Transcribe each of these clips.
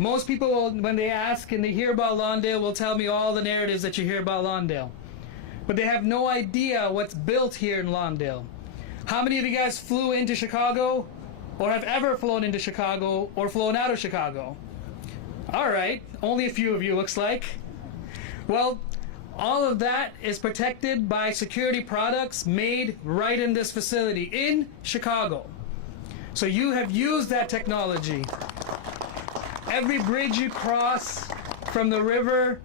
Most people, will, when they ask and they hear about Lawndale, will tell me all the narratives that you hear about Lawndale. But they have no idea what's built here in Lawndale. How many of you guys flew into Chicago or have ever flown into Chicago or flown out of Chicago? All right, only a few of you, looks like. Well, all of that is protected by security products made right in this facility in Chicago. So you have used that technology. Every bridge you cross from the river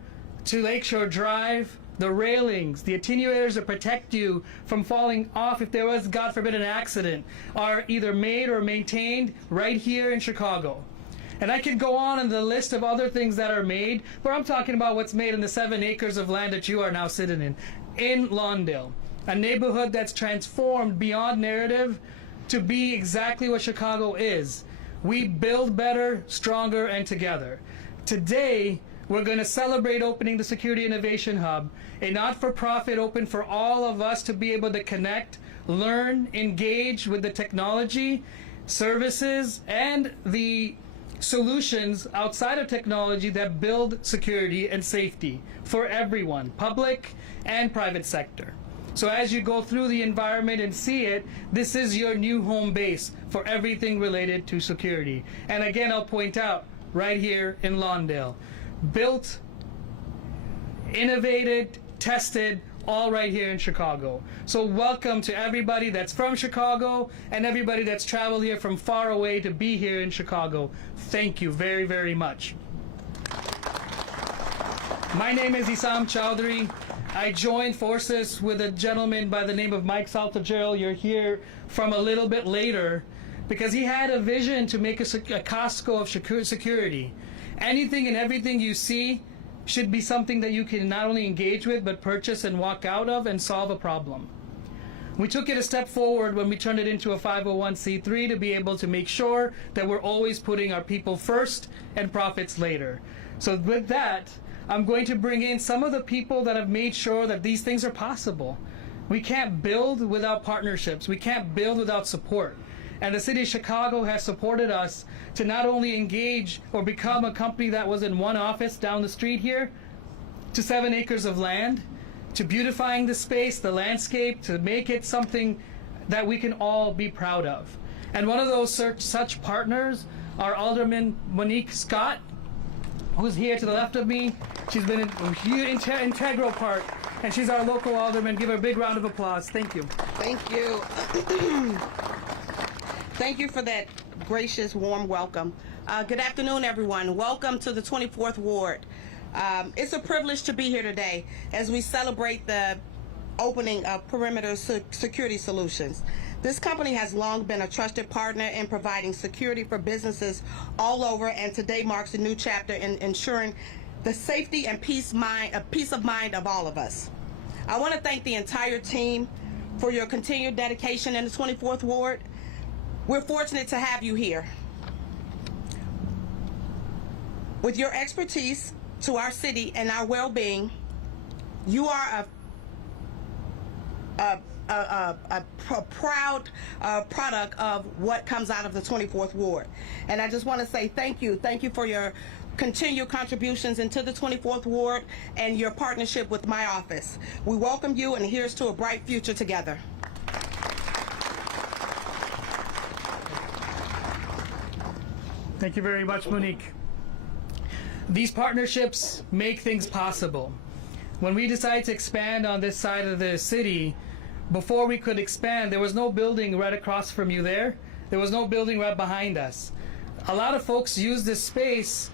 to Lakeshore Drive, the railings, the attenuators that protect you from falling off if there was, God forbid, an accident, are either made or maintained right here in Chicago. And I could go on in the list of other things that are made, but I'm talking about what's made in the 7 acres of land that you are now sitting in Lawndale, a neighborhood that's transformed beyond narrative to be exactly what Chicago is. We build better, stronger, and together. Today, we're going to celebrate opening the Security Innovation Hub, a not-for-profit open for all of us to be able to connect, learn, engage with the technology, services, and the solutions outside of technology that build security and safety for everyone, public and private sector. So as you go through the environment and see it, this is your new home base for everything related to security. And again, I'll point out, right here in Lawndale, built, innovated, tested, all right here in Chicago. So welcome to everybody that's from Chicago and everybody that's traveled here from far away to be here in Chicago. Thank you very, very much. My name is Isam Chowdhury. I joined forces with a gentleman by the name of Mike Saltagerald. You're here from a little bit later because he had a vision to make a Costco of security. Anything and everything you see should be something that you can not only engage with, but purchase and walk out of and solve a problem. We took it a step forward when we turned it into a 501c3 to be able to make sure that we're always putting our people first and profits later. So with that, I'm going to bring in some of the people that have made sure that these things are possible. We can't build without partnerships. We can't build without support. And the city of Chicago has supported us to not only engage or become a company that was in one office down the street here, to 7 acres of land, to beautifying the space, the landscape, to make it something that we can all be proud of. And one of those such partners are Alderman Monique Scott, who's here to the left of me. She's been a huge integral part, and she's our local alderman. Give her a big round of applause. Thank you. Thank you. Thank you for that gracious, warm welcome. Good afternoon, everyone. Welcome to the 24th Ward. It's a privilege to be here today as we celebrate the opening of Perimeter Security Solutions. This company has long been a trusted partner in providing security for businesses all over, and today marks a new chapter in ensuring the safety and peace of mind of all of us. I want to thank the entire team for your continued dedication in the 24th Ward. We're fortunate to have you here. With your expertise to our city and our well-being, you are a proud product of what comes out of the 24th Ward. And I just want to say thank you. Thank you for your continued contributions into the 24th Ward and your partnership with my office. We welcome you, and here's to a bright future together. Thank you very much, Monique. These partnerships make things possible. When we decided to expand on this side of the city, before we could expand, there was no building right across from you there. There was no building right behind us. A lot of folks use this space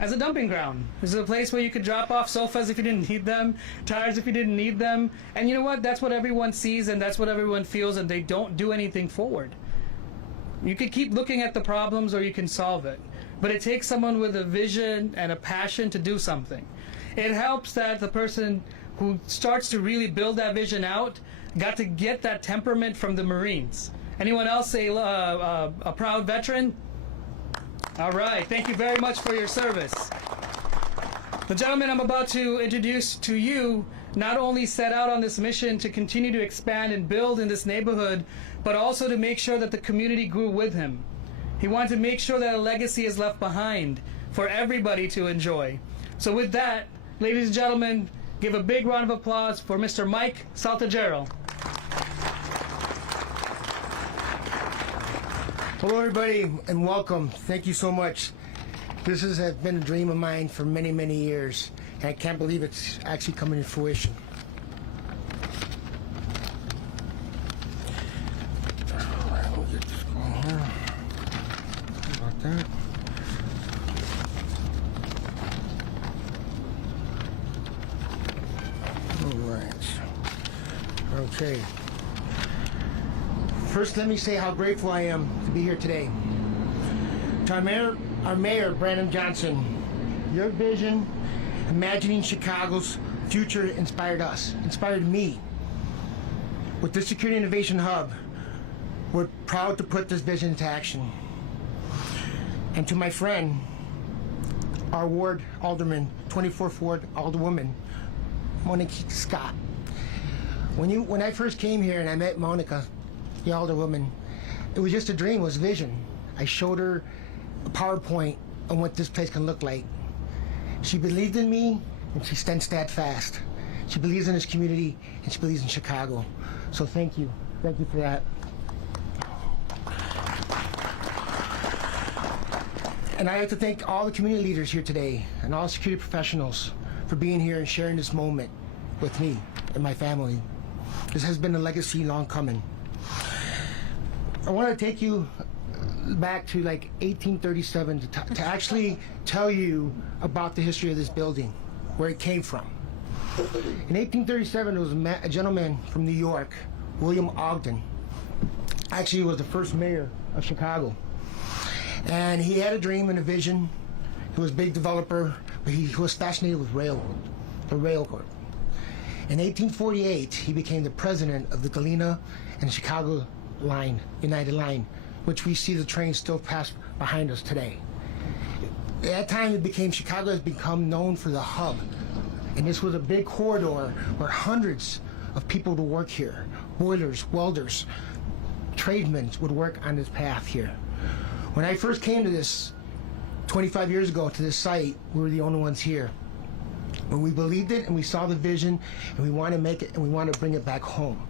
as a dumping ground. This is a place where you could drop off sofas if you didn't need them, tires if you didn't need them. And you know what? That's what everyone sees and that's what everyone feels, and they don't do anything forward. You could keep looking at the problems or you can solve it. But it takes someone with a vision and a passion to do something. It helps that the person who starts to really build that vision out got to get that temperament from the Marines. Anyone else a proud veteran? All right, thank you very much for your service. The gentleman I'm about to introduce to you not only set out on this mission to continue to expand and build in this neighborhood, but also to make sure that the community grew with him. He wanted to make sure that a legacy is left behind for everybody to enjoy. So with that, ladies and gentlemen, give a big round of applause for Mr. Mike Saltaggero. Hello everybody and welcome. Thank you so much. This has been a dream of mine for many, many years, and I can't believe it's actually coming to fruition. Alright, we'll get this going here. About that. Alright. Okay. First, let me say how grateful I am to be here today. To our mayor, Brandon Johnson, your vision, imagining Chicago's future inspired us, inspired me. With this Security Innovation Hub, we're proud to put this vision into action. And to my friend, our ward alderman, 24th Ward Alderwoman, Monica Scott. When I first came here and I met Monica, the alderwoman, it was just a dream, it was vision. I showed her a PowerPoint on what this place can look like. She believed in me and she stands steadfast. She believes in this community and she believes in Chicago. So thank you for that. And I'd like to thank all the community leaders here today and all security professionals for being here and sharing this moment with me and my family. This has been a legacy long coming. I want to take you back to like 1837 to actually tell you about the history of this building, where it came from. In 1837, there was a gentleman from New York, William Ogden. Actually, he was the first mayor of Chicago. And he had a dream and a vision. He was a big developer, but he was fascinated with the railroad. In 1848, he became the president of the Galena and Chicago Line, United Line, which we see the trains still pass behind us today. At that time, Chicago has become known for the hub. And this was a big corridor where hundreds of people would work here. Boilers, welders, tradesmen would work on this path here. When I first came to this 25 years ago to this site, we were the only ones here. When we believed it and we saw the vision and we want to make it and we want to bring it back home.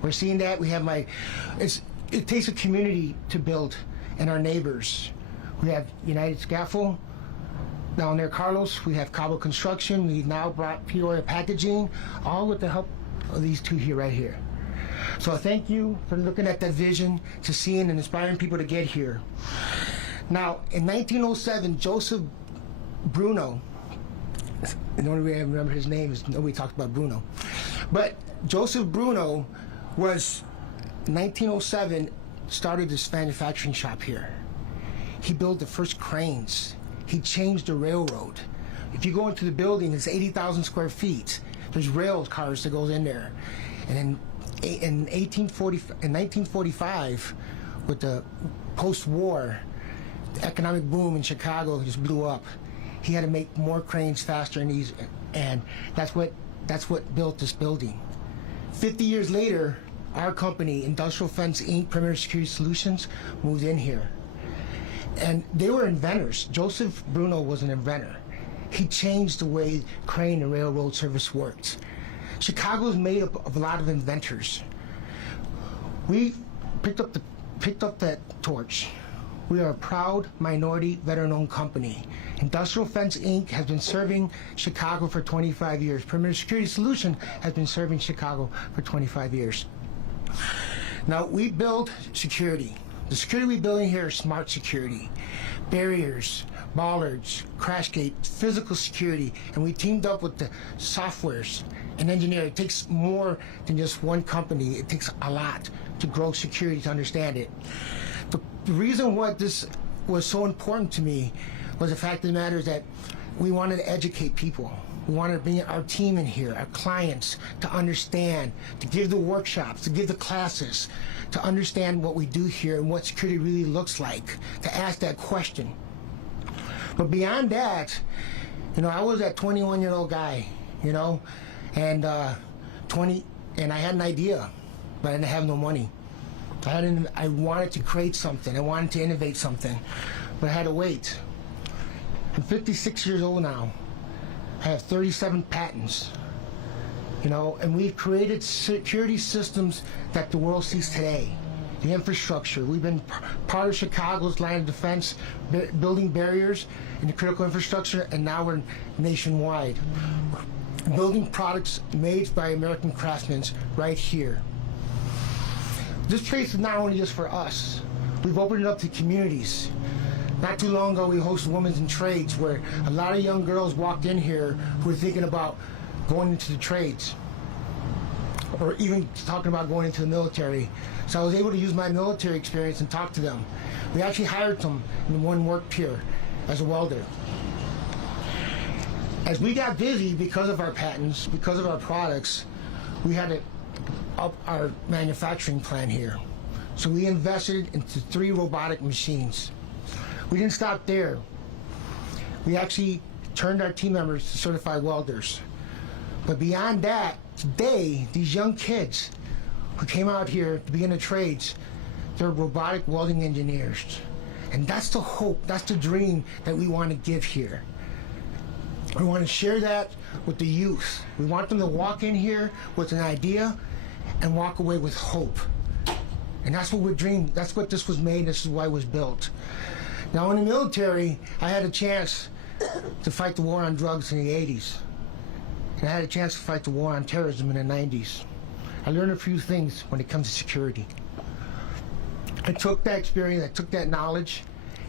We're seeing that. We have it takes a community to build, and our neighbors. We have United Scaffold down there, Carlos. We have Cabo Construction. We now brought Peoria Packaging, all with the help of these two here, right here. So thank you for looking at that vision, to seeing and inspiring people to get here. Now, in 1907, Joseph Bruno, the only way I remember his name is nobody talks about Bruno, but Joseph Bruno was 1907 started this manufacturing shop here. He built the first cranes. He changed the railroad. If you go into the building, it's 80,000 square feet. There's rail cars that goes in there. And in 1945, with the post-war, the economic boom in Chicago just blew up. He had to make more cranes faster and easier, and that's what built this building. 50 years later, our company, Industrial Fence Inc., Premier Security Solutions, moved in here. And they were inventors. Joseph Bruno was an inventor. He changed the way crane and railroad service worked. Chicago is made up of a lot of inventors. We picked up that torch. We are a proud minority veteran-owned company. Industrial Fence Inc. has been serving Chicago for 25 years. Premier Security Solution has been serving Chicago for 25 years. Now, we build security. The security we build in here is smart security. Barriers, bollards, crash gates, physical security, and we teamed up with the softwares and engineering. It takes more than just one company. It takes a lot to grow security, to understand it. The reason why this was so important to me was the fact of the matter is that we wanted to educate people. We wanted to bring our team in here, our clients, to understand, to give the workshops, to give the classes, to understand what we do here and what security really looks like, to ask that question. But beyond that, I was that 21-year-old guy, and I had an idea, but I didn't have no money. I wanted to create something. I wanted to innovate something, but I had to wait. I'm 56 years old now. I have 37 patents. You know, and we've created security systems that the world sees today. The infrastructure. We've been part of Chicago's line of defense, building barriers in the critical infrastructure, and now we're nationwide. Building products made by American craftsmen right here. This place is not only just for us. We've opened it up to communities. Not too long ago, we hosted Women's in Trades, where a lot of young girls walked in here who were thinking about going into the trades, or even talking about going into the military. So I was able to use my military experience and talk to them. We actually hired them, and one worked here as a welder. As we got busy because of our patents, because of our products, we had to up our manufacturing plan here. So we invested into 3 robotic machines. We didn't stop there. We actually turned our team members to certified welders. But beyond that, today, these young kids who came out here to begin the trades, they're robotic welding engineers. And that's the hope, that's the dream that we want to give here. We want to share that with the youth. We want them to walk in here with an idea and walk away with hope. And that's what we're dreaming, that's what this was made, this is why it was built. Now in the military, I had a chance to fight the war on drugs in the 80s. And I had a chance to fight the war on terrorism in the 90s. I learned a few things when it comes to security. I took that experience, I took that knowledge,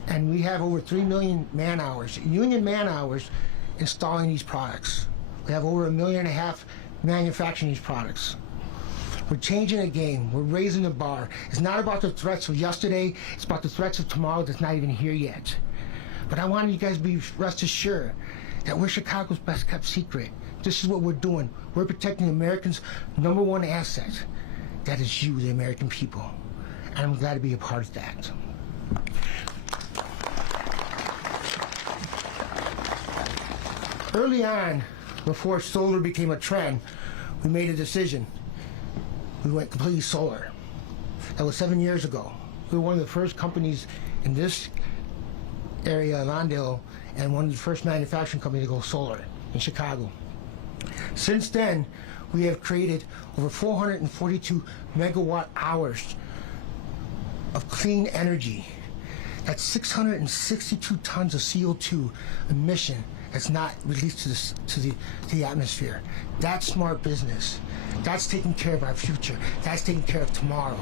and we have over 3 million man-hours, union man-hours, installing these products. We have over 1.5 million manufacturing these products. We're changing the game, we're raising the bar. It's not about the threats of yesterday, it's about the threats of tomorrow that's not even here yet. But I want you guys to be rest assured that we're Chicago's best kept secret. This is what we're doing. We're protecting Americans' #1 asset. That is you, the American people. And I'm glad to be a part of that. Early on, before solar became a trend, we made a decision. We went completely solar. That was 7 years ago. We were one of the first companies in this area, Lawndale, and one of the first manufacturing companies to go solar in Chicago. Since then, we have created over 442 megawatt hours of clean energy. That's 662 tons of CO2 emission that's not released to the atmosphere. That's smart business. That's taking care of our future. That's taking care of tomorrow.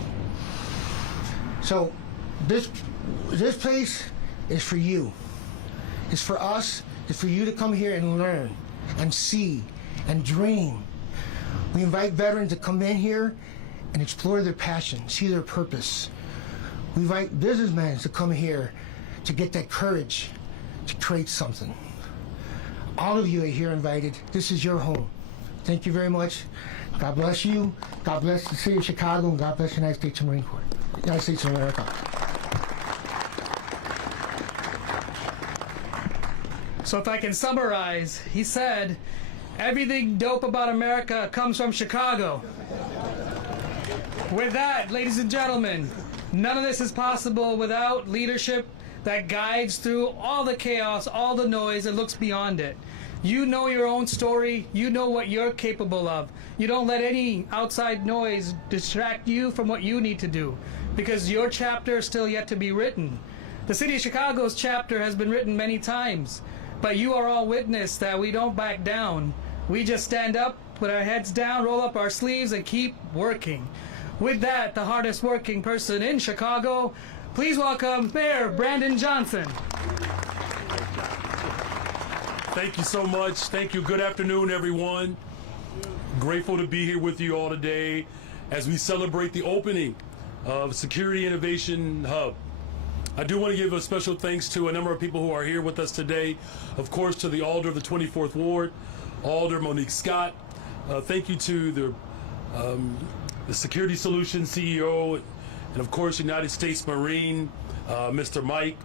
So this place is for you. It's for us. It's for you to come here and learn and see and dream. We invite veterans to come in here and explore their passion, see their purpose. We invite businessmen to come here to get that courage to create something. All of you are here invited. This is your home. Thank you very much. God bless you. God bless the city of Chicago, and God bless the United States Marine Corps. United States of America. So if I can summarize, he said, everything dope about America comes from Chicago. With that, ladies and gentlemen, none of this is possible without leadership that guides through all the chaos, all the noise, and looks beyond it. You know your own story. You know what you're capable of. You don't let any outside noise distract you from what you need to do, because your chapter is still yet to be written. The city of Chicago's chapter has been written many times, but you are all witness that we don't back down. We just stand up, put our heads down, roll up our sleeves, and keep working. With that, the hardest working person in Chicago, please welcome Mayor Brandon Johnson. Thank you so much. Thank you. Good afternoon, everyone. Grateful to be here with you all today as we celebrate the opening of Security Innovation Hub. I do want to give a special thanks to a number of people who are here with us today. Of course, to the Alder of the 24th Ward, Alder Monique Scott. Thank you to the Security Solutions CEO, and of course, United States Marine, Mr. Mike.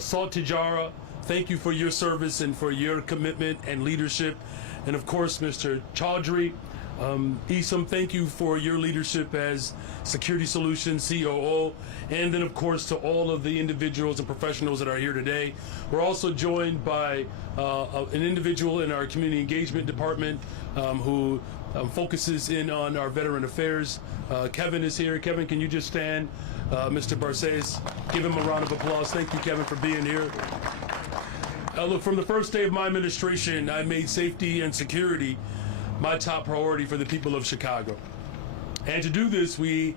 Salt Tijara, thank you for your service and for your commitment and leadership. And of course, Mr. Chaudhry, Isam, thank you for your leadership as Security Solutions COO, and then of course to all of the individuals and professionals that are here today. We're also joined by an individual in our community engagement department who focuses in on our veteran affairs. Kevin is here. Kevin, can you just stand? Mr. Barces, give him a round of applause. Thank you, Kevin, for being here. Look, from the first day of my administration, I made safety and security my top priority for the people of Chicago. And to do this, we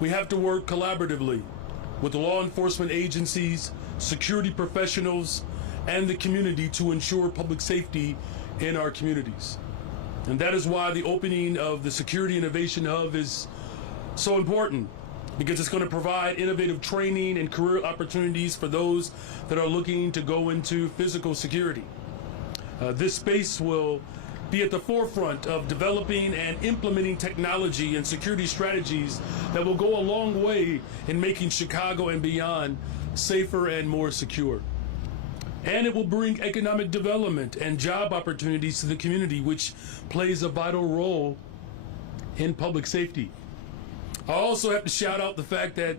have to work collaboratively with the law enforcement agencies, security professionals, and the community to ensure public safety in our communities. And that is why the opening of the Security Innovation Hub is so important, because it's going to provide innovative training and career opportunities for those that are looking to go into physical security. This space will be at the forefront of developing and implementing technology and security strategies that will go a long way in making Chicago and beyond safer and more secure. And it will bring economic development and job opportunities to the community, which plays a vital role in public safety. I also have to shout out the fact that,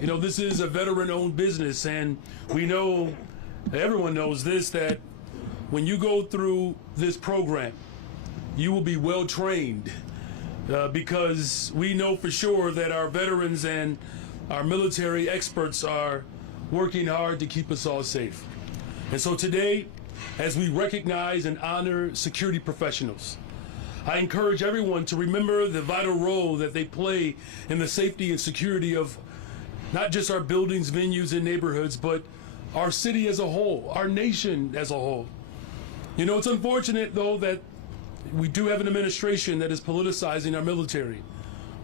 you know, this is a veteran-owned business, and we know, everyone knows this, that when you go through this program, you will be well trained because we know for sure that our veterans and our military experts are working hard to keep us all safe. And so today, as we recognize and honor security professionals, I encourage everyone to remember the vital role that they play in the safety and security of not just our buildings, venues, and neighborhoods, but our city as a whole, our nation as a whole. You know, it's unfortunate, though, that we do have an administration that is politicizing our military.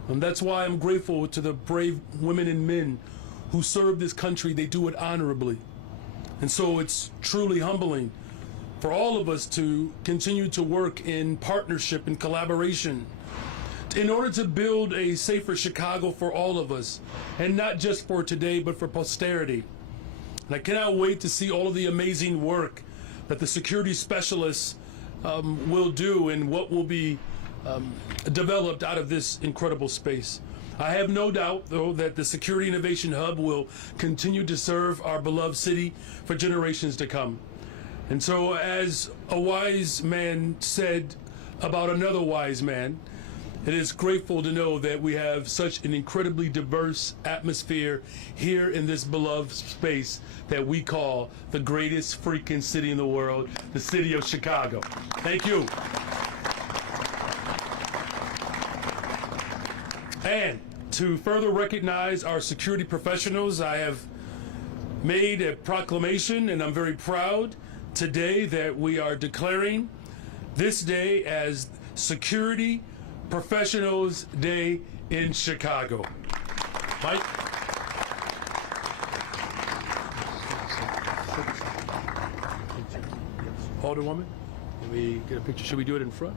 And that's why I'm grateful to the brave women and men who serve this country. They do it honorably. And so it's truly humbling for all of us to continue to work in partnership and collaboration in order to build a safer Chicago for all of us, and not just for today, but for posterity. And I cannot wait to see all of the amazing work that the security specialists will do and what will be developed out of this incredible space. I have no doubt, though, that the Security Innovation Hub will continue to serve our beloved city for generations to come. And so, as a wise man said about another wise man, it is grateful to know that we have such an incredibly diverse atmosphere here in this beloved space that we call the greatest freaking city in the world, the city of Chicago. Thank you. And to further recognize our security professionals, I have made a proclamation, and I'm very proud today that we are declaring this day as Security Professionals Day in Chicago. Mike? Alderwoman, can we get a picture? Should we do it in front?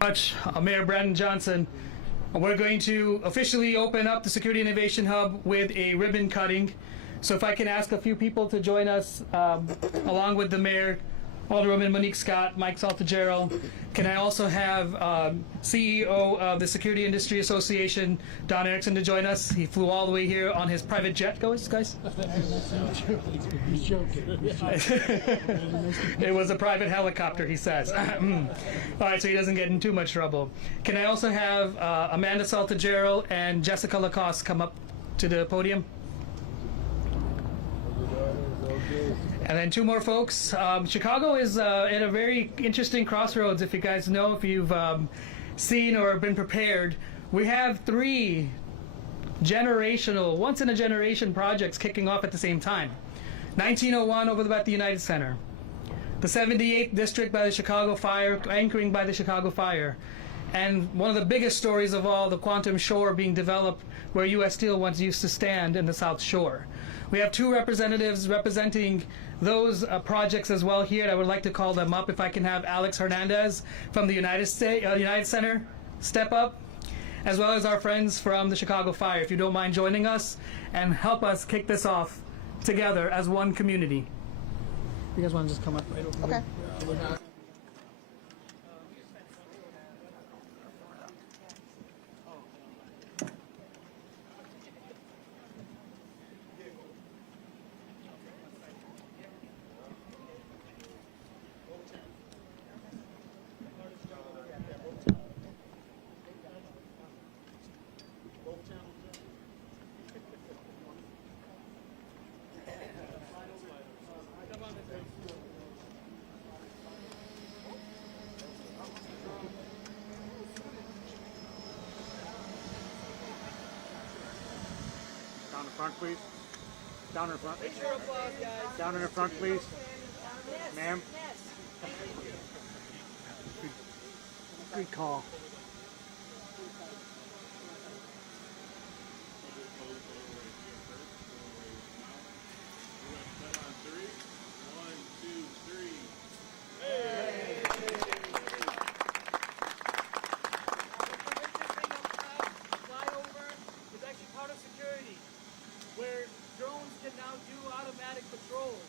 Much, Mayor Brandon Johnson. We're going to officially open up the Security Innovation Hub with a ribbon cutting. So if I can ask a few people to join us, along with the Mayor, Alderwoman Monique Scott, Mike Saltagerald. Can I also have CEO of the Security Industry Association, Don Erickson, to join us? He flew all the way here on his private jet, guys. He's joking. It was a private helicopter, he says. All right, so he doesn't get in too much trouble. Can I also have Amanda Saltagerald and Jessica Lacoste come up to the podium? And then two more folks. Chicago is at a very interesting crossroads. If you guys know, if you've seen or been prepared, we have three generational, once-in-a-generation projects kicking off at the same time. 1901 over at the United Center. The 78th District by the Chicago Fire, anchoring by the Chicago Fire. and one of the biggest stories of all, the Quantum Shore being developed where U.S. Steel once used to stand in the South Shore. We have two representatives representing those projects as well here. I would like to call them up. If I can have Alex Hernandez from the United Center step up, as well as our friends from the Chicago Fire, if you don't mind joining us and help us kick this off together as one community. You guys want to just come up right over Okay. here? Down in front, please. Down in front. Make sure applause, guys. Down in the front, please. Ma'am. Good call. Where drones can now do automatic patrols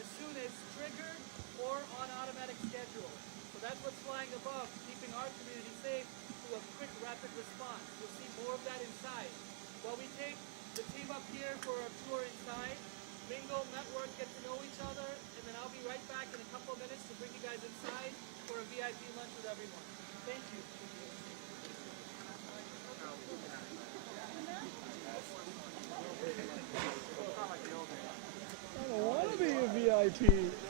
as soon as triggered or on automatic schedule. So that's what's flying above, keeping our community safe through a quick, rapid response. You'll see more of that inside. While we take the team up here for a tour inside, mingle, network, get to know each other, and then I'll be right back in a couple of minutes to bring you guys inside for a VIP lunch with everyone. Thank you. I don't want to be a VIP.